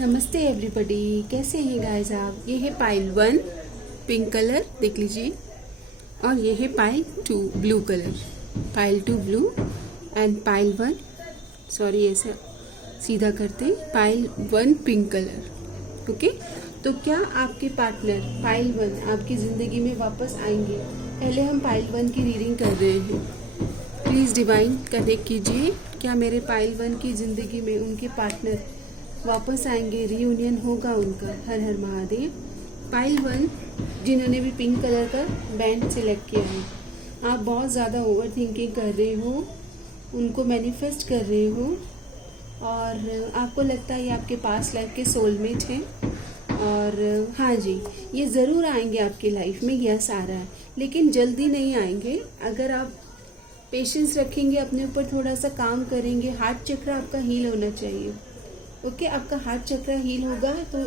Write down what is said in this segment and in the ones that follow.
नमस्ते एवरीबॉडी, कैसे हैं गाइस आप। ये है पाइल 1 पिंक कलर, देख लीजिए। और ये है pile 2 blue colour. Pile 2 blue and pile 1, sorry ऐसा सीधा करते हैं, पाइल 1 पिंक कलर। ओके, तो क्या आपके पार्टनर पाइल 1 आपकी ज़िंदगी में वापस आएंगे? पहले हम पाइल 1 की रीडिंग कर रहे हैं। प्लीज़ डिवाइन कनेक्ट कीजिए, क्या मेरे पाइल 1 की ज़िंदगी में उनके पार्टनर वापस आएंगे, रीयूनियन होगा उनका। हर हर महादेव। पाइल 1 जिन्होंने भी पिंक कलर का बैंड सिलेक्ट किया है, आप बहुत ज़्यादा ओवर थिंकिंग कर रहे हो, उनको मैनिफेस्ट कर रहे हो और आपको लगता है ये आपके पास लाइफ के सोलमेट हैं। और हाँ जी, ये ज़रूर आएंगे आपकी लाइफ में, यस आ रहा है, लेकिन जल्दी नहीं आएंगे। अगर आप पेशेंस रखेंगे, अपने ऊपर थोड़ा सा काम करेंगे, हार्ट चक्र आपका हील होना चाहिए। ओके, आपका हार्ट चक्र हील होगा तो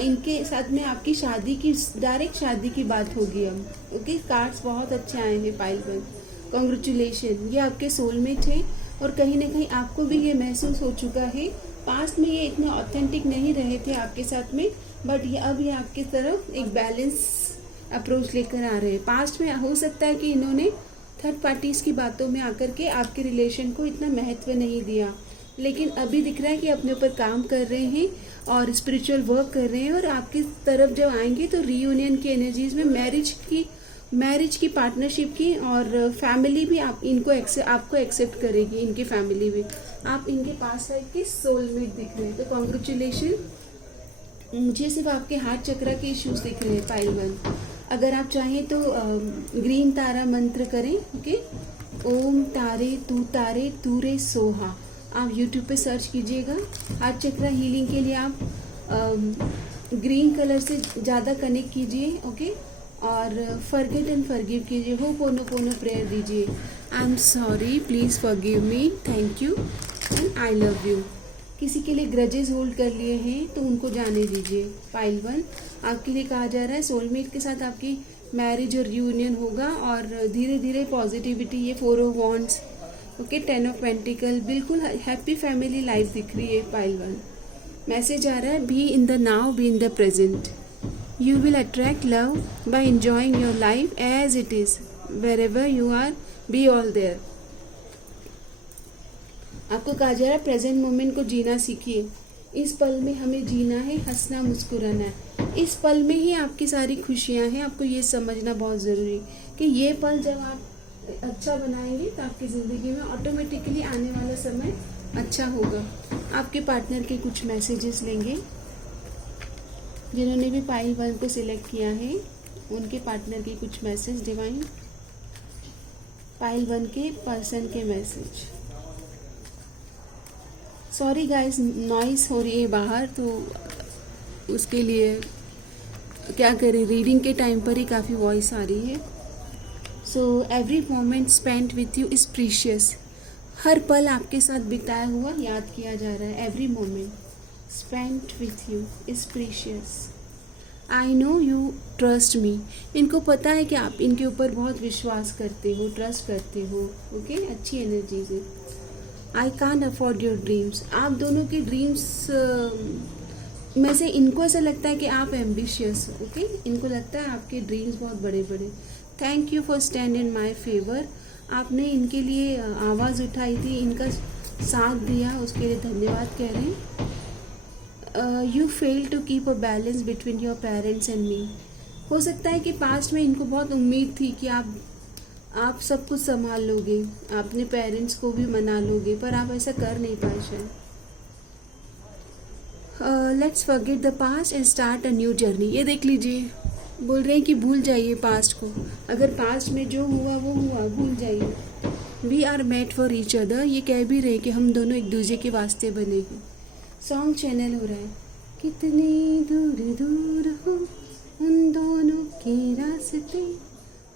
इनके साथ में आपकी शादी की, डायरेक्ट शादी की बात होगी अब। ओके, कार्ड्स बहुत अच्छे आए हैं पाइल 1, कॉन्ग्रेचुलेशन। ये आपके सोलमेट है और कहीं ना कहीं आपको भी ये महसूस हो चुका है। पास्ट में ये इतने ऑथेंटिक नहीं रहे थे आपके साथ में, बट ये अब ये आपकी तरफ एक बैलेंस अप्रोच लेकर आ रहे हैं। पास्ट में हो सकता है कि इन्होंने थर्ड पार्टीज की बातों में आकर के आपके रिलेशन को इतना महत्व नहीं दिया, लेकिन अभी दिख रहा है कि अपने ऊपर काम कर रहे हैं और स्पिरिचुअल वर्क कर रहे हैं। और आपकी तरफ जब आएंगे तो रीयूनियन की एनर्जीज में मैरिज की पार्टनरशिप की और फैमिली भी आपको एक्सेप्ट करेगी। इनकी फैमिली भी आप इनके पास लाइफ के सोलमेट दिख रहे हैं, तो कॉन्ग्रेचुलेशन। मुझे सिर्फ आपके हार्ट चक्र के इश्यूज दिख रहे हैं पाइल 1। अगर आप चाहें तो ग्रीन तारा मंत्र करें। ओके, ओम तारे तू रे सोहा, आप YouTube पे सर्च कीजिएगा। हार्ट चक्र हीलिंग के लिए आप ग्रीन कलर से ज़्यादा कनेक्ट कीजिए। ओके, और फॉरगेट एंड फॉरगिव कीजिए, होपोनोपोनो प्रेयर दीजिए। I am sorry, please forgive me, thank you and I love you. किसी के लिए ग्रजेस होल्ड कर लिए हैं तो उनको जाने दीजिए। पाइल 1 आपके लिए कहा जा रहा है, सोलमेट के साथ आपकी मैरिज और रीयूनियन होगा और धीरे धीरे पॉजिटिविटी, ये 4 of wands, okay, 10 of pentacle, बिल्कुल हैप्पी फैमिली लाइफ दिख रही है। पाइल 1 मैसेज आ रहा है, be in the now, be in the present. You will attract love by enjoying your life as it is, wherever you are, be all there. आपको कहा जा रहा है प्रेजेंट मोमेंट को जीना सीखिए। इस पल में हमें जीना है, हंसना मुस्कुराना है। इस पल में ही आपकी सारी खुशियां हैं। आपको ये समझना बहुत ज़रूरी कि ये पल जब आप अच्छा बनाएंगे तो आपकी ज़िंदगी में ऑटोमेटिकली आने वाला समय अच्छा होगा। आपके पार्टनर के कुछ मैसेजेस लेंगे। जिन्होंने भी पाइल 1 को सिलेक्ट किया है, उनके पार्टनर के कुछ मैसेज डिवाइन, पाइल 1 के पर्सन के मैसेज। सॉरी गाइस, नॉइस हो रही है बाहर, तो उसके लिए क्या करें, रीडिंग के टाइम पर ही काफ़ी वॉइस आ रही है। So every moment spent with you is precious. हर पल आपके साथ बिताया हुआ याद किया जा रहा है। Every moment spent with you is precious. I know you trust me. इनको पता है कि आप इनके ऊपर बहुत विश्वास करते हो, ट्रस्ट करते हो। ओके, अच्छी एनर्जी से। I can't afford your dreams. आप दोनों के ड्रीम्स में से इनको ऐसा लगता है कि आप एम्बिशियस हो। ओके, इनको लगता है आपके ड्रीम्स बहुत बड़े बड़े। Thank you for stand in my favour. आपने इनके लिए आवाज़ उठाई थी, इनका साथ दिया, उसके लिए धन्यवाद कह रहे हैं। You fail to keep a balance between your parents and me. हो सकता है कि पास्ट में इनको बहुत उम्मीद थी कि आप सब कुछ संभाल लोगे, अपने पेरेंट्स को भी मना लोगे, पर आप ऐसा कर नहीं पाए शायद। Let's forget the past and start a new journey. ये देख लीजिए, बोल रहे हैं कि भूल जाइए पास्ट को। अगर पास्ट में जो हुआ वो हुआ, भूल जाइए। We are made for each other. ये कह भी रहे कि हम दोनों एक दूसरे के वास्ते बने हैं। सॉन्ग चैनल हो रहा है, कितनी दूर दूर हो उन दोनों के रास्ते,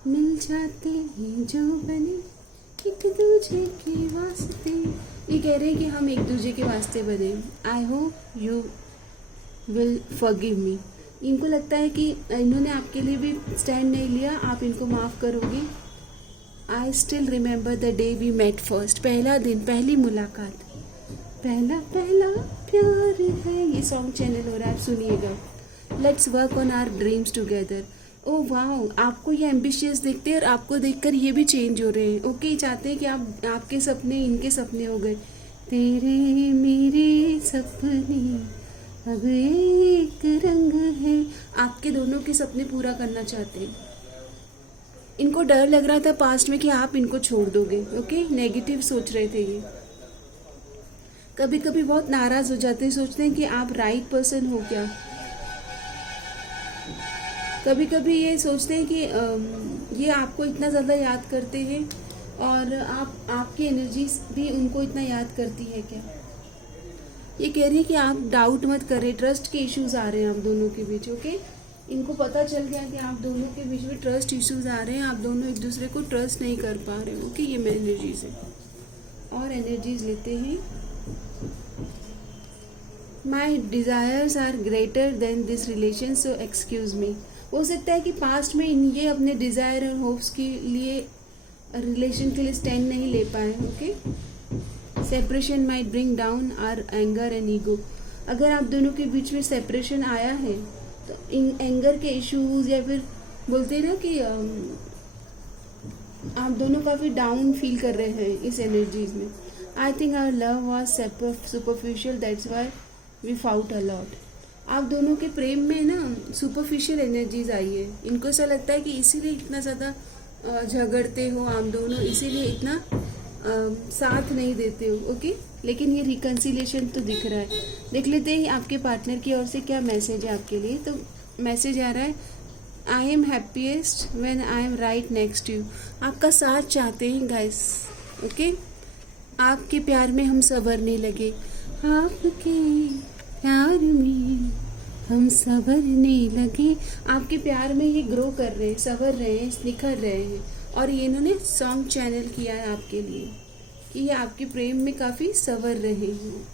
मिल जाते हैं जो बने एक दूसरे के वास्ते। ये कह रहे हैं कि हम एक दूसरे के वास्ते बने। I hope you will forgive me. इनको लगता है कि इन्होंने आपके लिए भी स्टैंड नहीं लिया, आप इनको माफ़ करोगे। I still remember the day we met first. पहला दिन, पहली मुलाकात। पहला पहला प्यार है, ये सॉन्ग चैनल हो रहा है, आप सुनिएगा। Let's work on our dreams together. Oh wow, आपको ये एम्बिशियस दिखते हैं और आपको देखकर ये भी चेंज हो रहे हैं। ओके, चाहते हैं कि आपके सपने इनके सपने हो गए। तेरे मेरे सपने अब एक रंग है, आपके दोनों के सपने पूरा करना चाहते हैं। इनको डर लग रहा था पास्ट में कि आप इनको छोड़ दोगे। ओके, नेगेटिव सोच रहे थे ये। कभी कभी बहुत नाराज हो जाते हैं, सोचते हैं कि आप राइट पर्सन हो क्या। कभी कभी ये सोचते हैं कि ये आपको इतना ज़्यादा याद करते हैं और आपकी एनर्जीज भी उनको इतना याद करती है क्या। ये कह रही है कि आप डाउट मत करें, ट्रस्ट के इश्यूज आ रहे हैं आप दोनों के बीच। ओके, इनको पता चल गया कि आप दोनों के बीच में ट्रस्ट इश्यूज आ रहे हैं, आप दोनों एक दूसरे को ट्रस्ट नहीं कर पा रहे हो। ओके, ये एनर्जीज है। और एनर्जीज लेते हैं। My desires are greater than this relation, so excuse me. हो सकता है कि पास्ट में ये अपने डिज़ायर और होप्स के लिए रिलेशन के लिए स्टैंड नहीं ले पाए। Okay, separation might bring down our anger and ego. अगर आप दोनों के बीच में सेपरेशन आया है तो इन एंगर के इश्यूज या फिर बोलते हैं ना कि आप दोनों काफ़ी डाउन फील कर रहे हैं इस एनर्जीज में। I think our love was superficial, that's why we fought a lot. आप दोनों के प्रेम में ना सुपरफिशियल एनर्जीज आई है। इनको ऐसा लगता है कि इसीलिए इतना ज़्यादा झगड़ते हो आप दोनों, इसीलिए इतना साथ नहीं देते हो। ओके, लेकिन ये रिकन्सिलेशन तो दिख रहा है। देख लेते हैं आपके पार्टनर की ओर से क्या मैसेज है आपके लिए। तो मैसेज आ रहा है, I am happiest when I am right next you. आपका साथ चाहते हैं गाइस। ओके, आपके प्यार में हम संवरने लगे, आपके प्यार में हम संवरने लगे। आपके प्यार में ये ग्रो कर रहे हैं, संवर रहे हैं, निखर रहे हैं। और ये इन्होंने सॉन्ग चैनल किया है आपके लिए कि ये आपके प्रेम में काफ़ी संवर रहे हैं।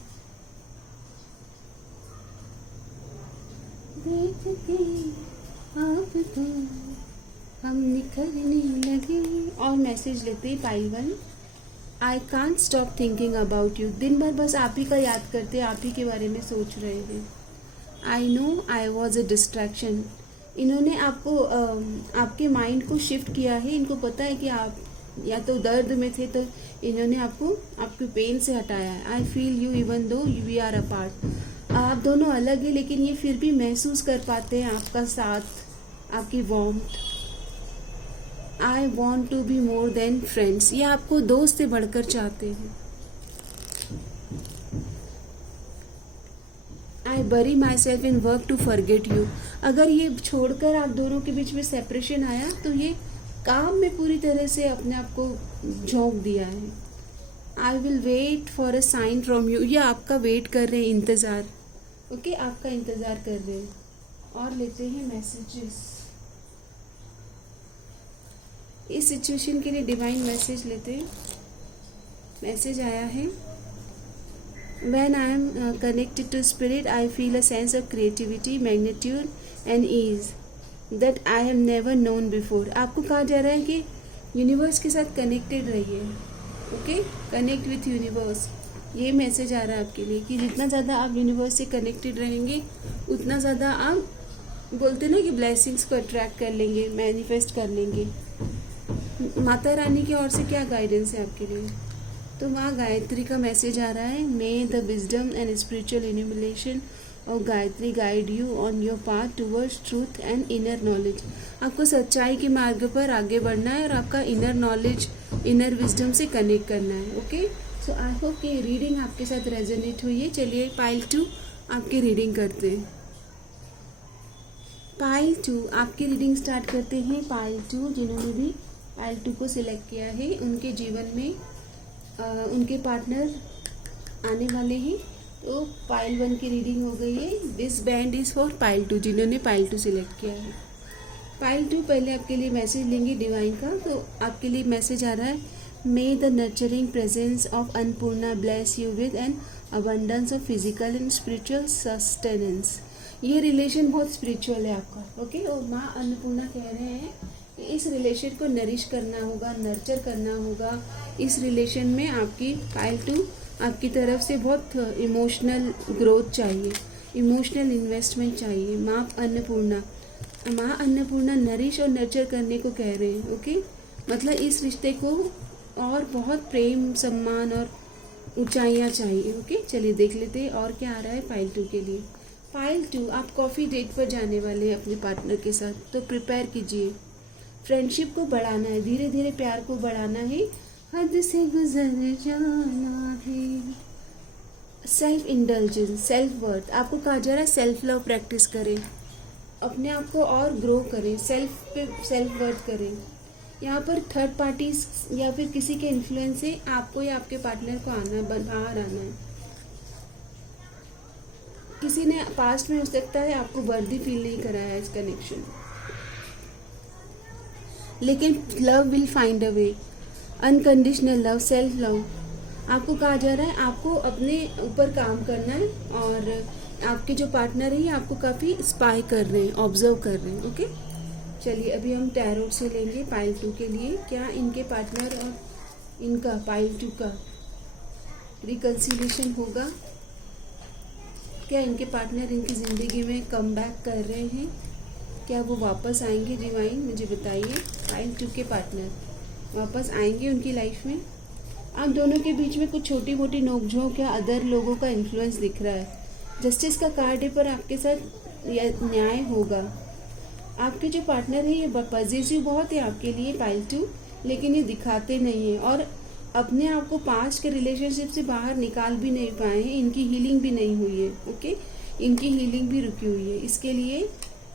देख के आपको हम निखरने लगे। और मैसेज लेते हैं pile 1, I can't stop thinking about you. दिन भर बस आप ही का याद करते, आप ही के बारे में सोच रहे हैं। I know I was a distraction. इन्होंने आपको आपके माइंड को शिफ्ट किया है। इनको पता है कि आप या तो दर्द में थे तो इन्होंने आपको आपके पेन से हटाया है। I feel you even though we are apart. आप दोनों अलग हैं लेकिन ये फिर भी महसूस कर पाते हैं आपका साथ, आपकी warmth. I want to be more than friends. ये आपको दोस्त से बढ़कर चाहते हैं। I bury myself in work to forget you. अगर ये छोड़कर आप दोनों के बीच में सेपरेशन आया तो ये काम में पूरी तरह से अपने आप को झोंक दिया है। I will wait for a sign from you. ये आपका वेट कर रहे हैं, इंतज़ार। ओके, आपका इंतज़ार कर रहे हैं। और लेते हैं मैसेजेस। इस सिचुएशन के लिए डिवाइन मैसेज लेते हैं। मैसेज आया है, When I am connected to spirit, I feel a sense of creativity, magnitude and ease that I have never known before. आपको कहा जा रहा है कि यूनिवर्स के साथ कनेक्टेड रहिए। Okay, connect with universe. ये मैसेज आ रहा है आपके लिए कि जितना ज़्यादा आप यूनिवर्स से कनेक्टेड रहेंगे उतना ज़्यादा आप बोलते ना कि ब्लेसिंग्स को अट्रैक्ट कर लेंगे, मैनिफेस्ट कर लेंगे। माता रानी की ओर से क्या गाइडेंस है आपके लिए। तो वहाँ गायत्री का मैसेज आ रहा है, मे the wisdom and spiritual illumination of Gayatri guide you on your path towards truth and inner knowledge. आपको सच्चाई के मार्ग पर आगे बढ़ना है और आपका इनर नॉलेज, इनर विजडम से कनेक्ट करना है। ओके, सो आई होप कि रीडिंग आपके साथ रेजोनेट हुई है। चलिए पाइल 2 आपकी रीडिंग करते हैं। पाइल 2 आपकी रीडिंग स्टार्ट करते हैं। पाइल 2 जिन्होंने भी पाइल 2 को सिलेक्ट किया है, उनके जीवन में उनके पार्टनर आने वाले हैं। तो पाइल 1 की रीडिंग हो गई है। This band is for pile 2 जिन्होंने पाइल 2 सिलेक्ट किया है। पाइल 2 पहले आपके लिए मैसेज लेंगे डिवाइन का। तो आपके लिए मैसेज आ रहा है, मे the nurturing presence of Annapurna bless you with N abundance of physical and spiritual sustenance. ये रिलेशन बहुत स्पिरिचुअल है आपका। ओके, और माँ अन्नपूर्णा कह रहे हैं कि इस रिलेशन को नरिश करना होगा, नर्चर करना होगा। इस रिलेशन में आपकी पाइल 2 आपकी तरफ से बहुत इमोशनल ग्रोथ चाहिए, इमोशनल इन्वेस्टमेंट चाहिए। माँ अन्नपूर्णा नरिश और नर्चर करने को कह रहे हैं। ओके, मतलब इस रिश्ते को और बहुत प्रेम, सम्मान और ऊंचाइयाँ चाहिए। ओके, चलिए देख लेते हैं और क्या आ रहा है पाइल 2 के लिए। पाइल 2, आप कॉफ़ी डेट पर जाने वाले हैं अपने पार्टनर के साथ, तो प्रिपेयर कीजिए। फ्रेंडशिप को बढ़ाना है, धीरे धीरे प्यार को बढ़ाना है, हद से गुजर जाना है। सेल्फ इंडल्जेंस, सेल्फ वर्थ, आपको कहा जा रहा है सेल्फ लव प्रैक्टिस करें, अपने आप को और ग्रो करें, सेल्फ वर्थ करें। यहाँ पर थर्ड पार्टीज या फिर किसी के इन्फ्लुएंस से आपको या आपके पार्टनर को बाहर आना है। किसी ने पास्ट में हो सकता है आपको वर्दी फील नहीं कराया है इस कनेक्शन, लेकिन love will find a way, unconditional love, self love. आपको कहा जा रहा है आपको अपने ऊपर काम करना है, और आपके जो पार्टनर है ये आपको काफ़ी स्पाई कर रहे हैं, ऑब्जर्व कर रहे हैं। ओके, चलिए अभी हम टैरोट से लेंगे पाइल 2 के लिए। क्या इनके पार्टनर और इनका पाइल 2 का रिकंसिलिएशन होगा? क्या इनके पार्टनर इनकी ज़िंदगी में कम बैक कर रहे हैं? क्या वो वापस आएंगे? डिवाइन मुझे बताइए, पाइल 2 के पार्टनर वापस आएंगे उनकी लाइफ में? आप दोनों के बीच में कुछ छोटी मोटी नोकझोंक या अदर लोगों का इन्फ्लुएंस दिख रहा है। जस्टिस का कार्ड है, पर आपके साथ न्याय होगा। आपके जो पार्टनर है ये पॉजिटिव बहुत है आपके लिए पाइल 2, लेकिन ये दिखाते नहीं है और अपने आप को पास्ट के रिलेशनशिप से बाहर निकाल भी नहीं पाए हैं। इनकी हीलिंग भी नहीं हुई है। ओके, इनकी हीलिंग भी रुकी हुई है। इसके लिए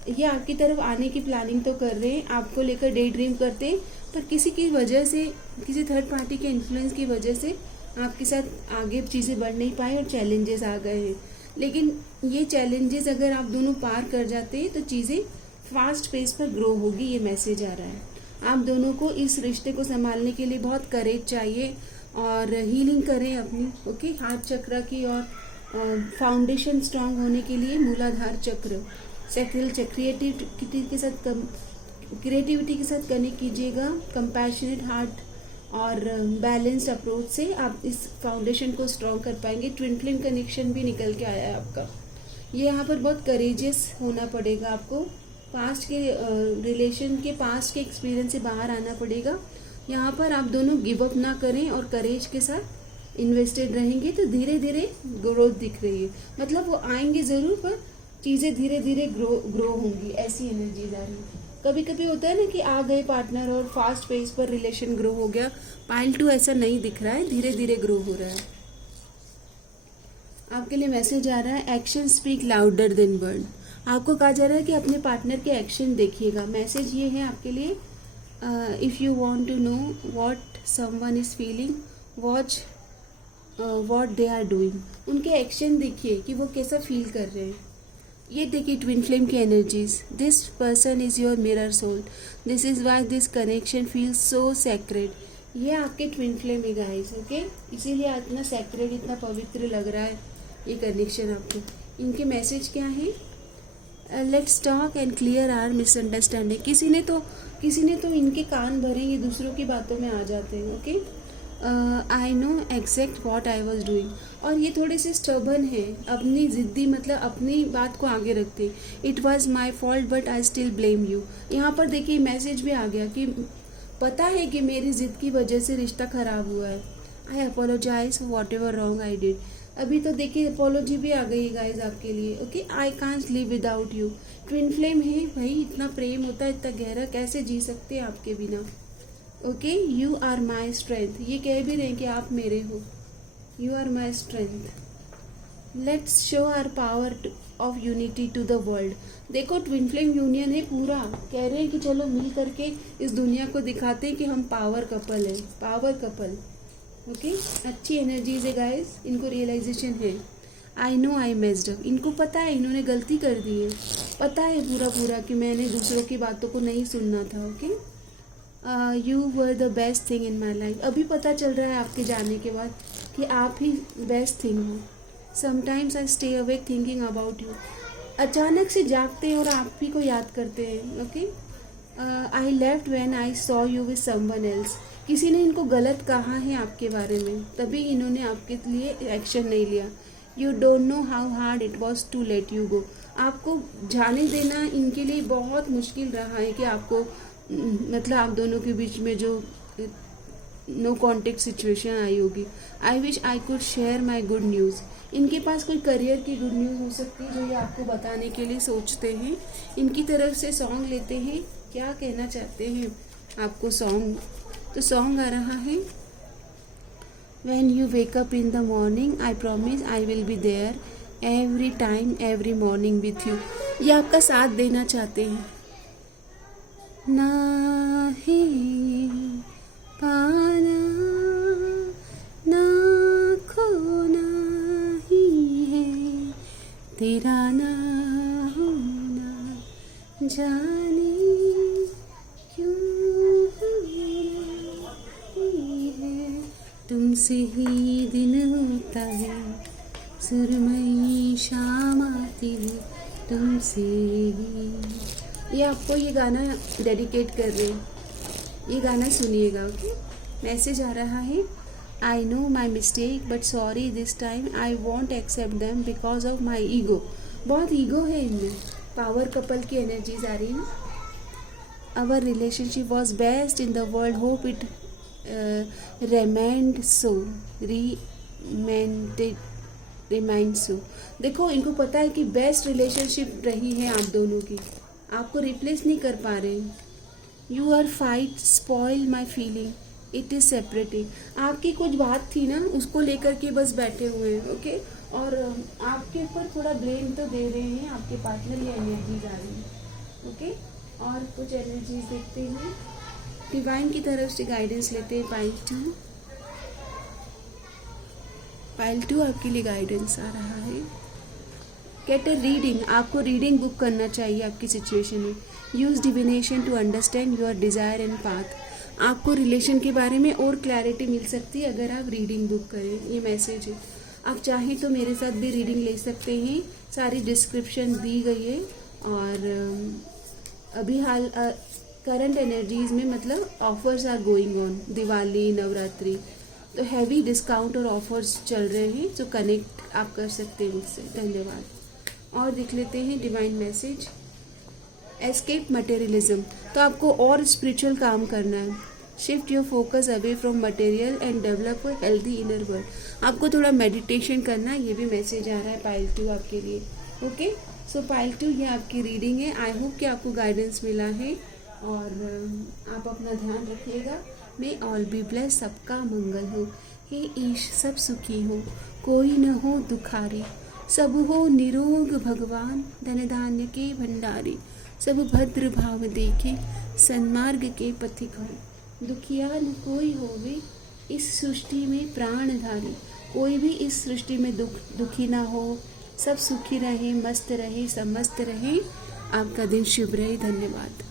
ये आपकी तरफ आने की प्लानिंग तो कर रहे हैं, आपको लेकर डे ड्रीम करते हैं, पर किसी की वजह से, किसी थर्ड पार्टी के इन्फ्लुएंस की वजह से आपके साथ आगे चीज़ें बढ़ नहीं पाई और चैलेंजेस आ गए हैं। लेकिन ये चैलेंजेस अगर आप दोनों पार कर जाते हैं तो चीज़ें फास्ट पेस पर ग्रो होगी, ये मैसेज आ रहा है। आप दोनों को इस रिश्ते को संभालने के लिए बहुत करेज चाहिए और हीलिंग करें अपनी। ओके, हार्ट चक्र की और फाउंडेशन स्ट्रांग होने के लिए मूलाधार चक्र, सैक्रल चक्र, क्रिएटिविटी के साथ कनेक्ट कीजिएगा। कंपैशनेट हार्ट और बैलेंस्ड अप्रोच से आप इस फाउंडेशन को स्ट्रॉन्ग कर पाएंगे। ट्विन फ्लेम कनेक्शन भी निकल के आया है आपका। ये यहाँ पर बहुत करेजियस होना पड़ेगा आपको, पास्ट के रिलेशन के पास्ट के एक्सपीरियंस से बाहर आना पड़ेगा। यहाँ पर आप दोनों गिव अप ना करें और करेज के साथ इन्वेस्टेड रहेंगे तो धीरे धीरे ग्रोथ दिख रही है। मतलब वो आएंगे ज़रूर, पर चीज़ें धीरे धीरे ग्रो होंगी, ऐसी एनर्जीज आ रही है। कभी कभी होता है ना कि आ गए पार्टनर और फास्ट पेस पर रिलेशन ग्रो हो गया। पाइल 2 ऐसा नहीं दिख रहा है, धीरे धीरे ग्रो हो रहा है। आपके लिए मैसेज आ रहा है, action speak louder than word. आपको कहा जा रहा है कि अपने पार्टनर के एक्शन देखिएगा। मैसेज ये है आपके लिए, if you want to know what someone is feeling, watch what they are doing. उनके एक्शन देखिए कि वो कैसा फील कर रहे हैं। ये देखिए ट्विन फ्लेम की energies, this person is your mirror soul, this is why this connection feels so sacred. ये आपके ट्विन फ्लेम है गाइस। ओके, इसीलिए इतना सैक्रेड, इतना पवित्र लग रहा है ये कनेक्शन आपको। इनके मैसेज क्या है? Let's talk and clear our misunderstanding. किसी ने तो इनके कान भरे, ये दूसरों की बातों में आ जाते हैं। Okay, I know exact what I was doing. और ये थोड़े से स्टबर्न है, अपनी ज़िद्दी, मतलब अपनी बात को आगे रखते। It was my fault but I still blame you. यहाँ पर देखिए मैसेज भी आ गया कि पता है कि मेरी ज़िद की वजह से रिश्ता ख़राब हुआ है। I apologise whatever wrong I did. अभी तो देखिए अपोलॉजी भी आ गई है गाइज आपके लिए। Okay, I can't live without you. Twin flame है भाई, इतना प्रेम होता है, इतना गहरा, कैसे जी सकते हैं आपके बिना। Okay, you are my strength. ये कह भी रहे हैं कि आप मेरे हो, you are my strength. Let's show our power of unity to the world. देखो ट्विन फ्लेम यूनियन है पूरा, कह रहे हैं कि चलो मिल करके इस दुनिया को दिखाते हैं कि हम पावर कपल है, पावर कपल। ओके, अच्छी एनर्जीज है गाइस, इनको रियलाइजेशन है। I no I messed up. इनको पता है इन्होंने गलती कर दी है, पता है पूरा कि मैंने दूसरों की बातों को नहीं सुनना था। Okay, you were the best thing in my life. अभी पता चल रहा है आपके जाने के बाद कि आप ही बेस्ट थिंग हो। Sometimes I stay awake thinking about you. अचानक से जागते हैं और आप ही को याद करते हैं। Okay, I left when I saw you with someone else. किसी ने इनको गलत कहा है आपके बारे में, तभी इन्होंने आपके लिए एक्शन नहीं लिया। You don't know how hard it was to let you go. आपको जाने देना इनके लिए बहुत मुश्किल रहा है कि आपको मतलब आप दोनों के बीच में जो नो कॉन्टेक्ट सिचुएशन आई होगी। I wish I could share my good news. इनके पास कोई करियर की गुड न्यूज़ हो सकती है जो ये आपको बताने के लिए सोचते हैं। इनकी तरफ से सॉन्ग लेते हैं, क्या कहना चाहते हैं आपको सॉन्ग। तो सॉन्ग आ रहा है, When you wake up in the morning, I promise I will be there every time, every morning with you। ये आपका साथ देना चाहते हैं। ना ही पाना ना खोना ही है, तेरा ना होना जाने क्यों है, तुमसे ही दिन होता है, सुरमई शाम आती है तुमसे ही। ये आपको ये गाना डेडिकेट कर रहे हैं, ये गाना सुनिएगा। ओके, मैसेज आ रहा है, I know my mistake but sorry this time I won't accept them because of my ego. बहुत ईगो है इनमें, पावर कपल की एनर्जीज आ रही है। Our relationship was best in the world, hope it remained so, remained so। देखो इनको पता है कि बेस्ट रिलेशनशिप रही है आप दोनों की, आपको रिप्लेस नहीं कर पा रहे हैं। You are fight spoil my feeling, it is separating. आपकी कुछ बात थी ना, उसको लेकर के बस बैठे हुए हैं। ओके, और आपके ऊपर थोड़ा ब्लेम तो दे रहे हैं आपके पार्टनर, ये एनर्जीज आ रही है। ओके, और कुछ एनर्जीज देखते हैं, डिवाइन की तरफ से गाइडेंस लेते हैं। पाइल टू आपके लिए गाइडेंस आ रहा है। गेट अ रीडिंग, आपको रीडिंग बुक करना चाहिए आपकी सिचुएशन में। Use divination to understand your desire and path. आपको रिलेशन के बारे में और क्लैरिटी मिल सकती है अगर आप रीडिंग बुक करें, ये मैसेज है। आप चाहें तो मेरे साथ भी रीडिंग ले सकते हैं, सारी डिस्क्रिप्शन दी गई है। और अभी हाल करंट एनर्जीज में मतलब offers are going on, Diwali Navratri, तो हैवी डिस्काउंट और ऑफर्स चल रहे हैं, जो कनेक्ट आप कर सकते हैं मुझसे। धन्यवाद। और देख लेते हैं डिवाइन मैसेज, एस्केप मटेरियलिज्म। तो आपको और स्पिरिचुअल काम करना है। Shift your focus away from material and develop a healthy inner world. आपको थोड़ा मेडिटेशन करना है, ये भी मैसेज आ रहा है पाइल टू आपके लिए। ओके, सो पाइल टू ये आपकी रीडिंग है। आई होप कि आपको गाइडेंस मिला है और आप अपना ध्यान रखिएगा। मे ऑल बी ब्लेस, सबका मंगल हो। हे ईश, सब सुखी हो, कोई न हो दुखारी, सब हो निरोग भगवान, धन धान्य के भंडारी, सब भद्र भाव देखे, सन्मार्ग के पथिक हो। दुखिया न कोई होवे इस सृष्टि में प्राणधारी, कोई भी इस सृष्टि में दुखी ना हो, सब सुखी रहे, मस्त रहे, समस्त रहे। आपका दिन शुभ रहे। धन्यवाद।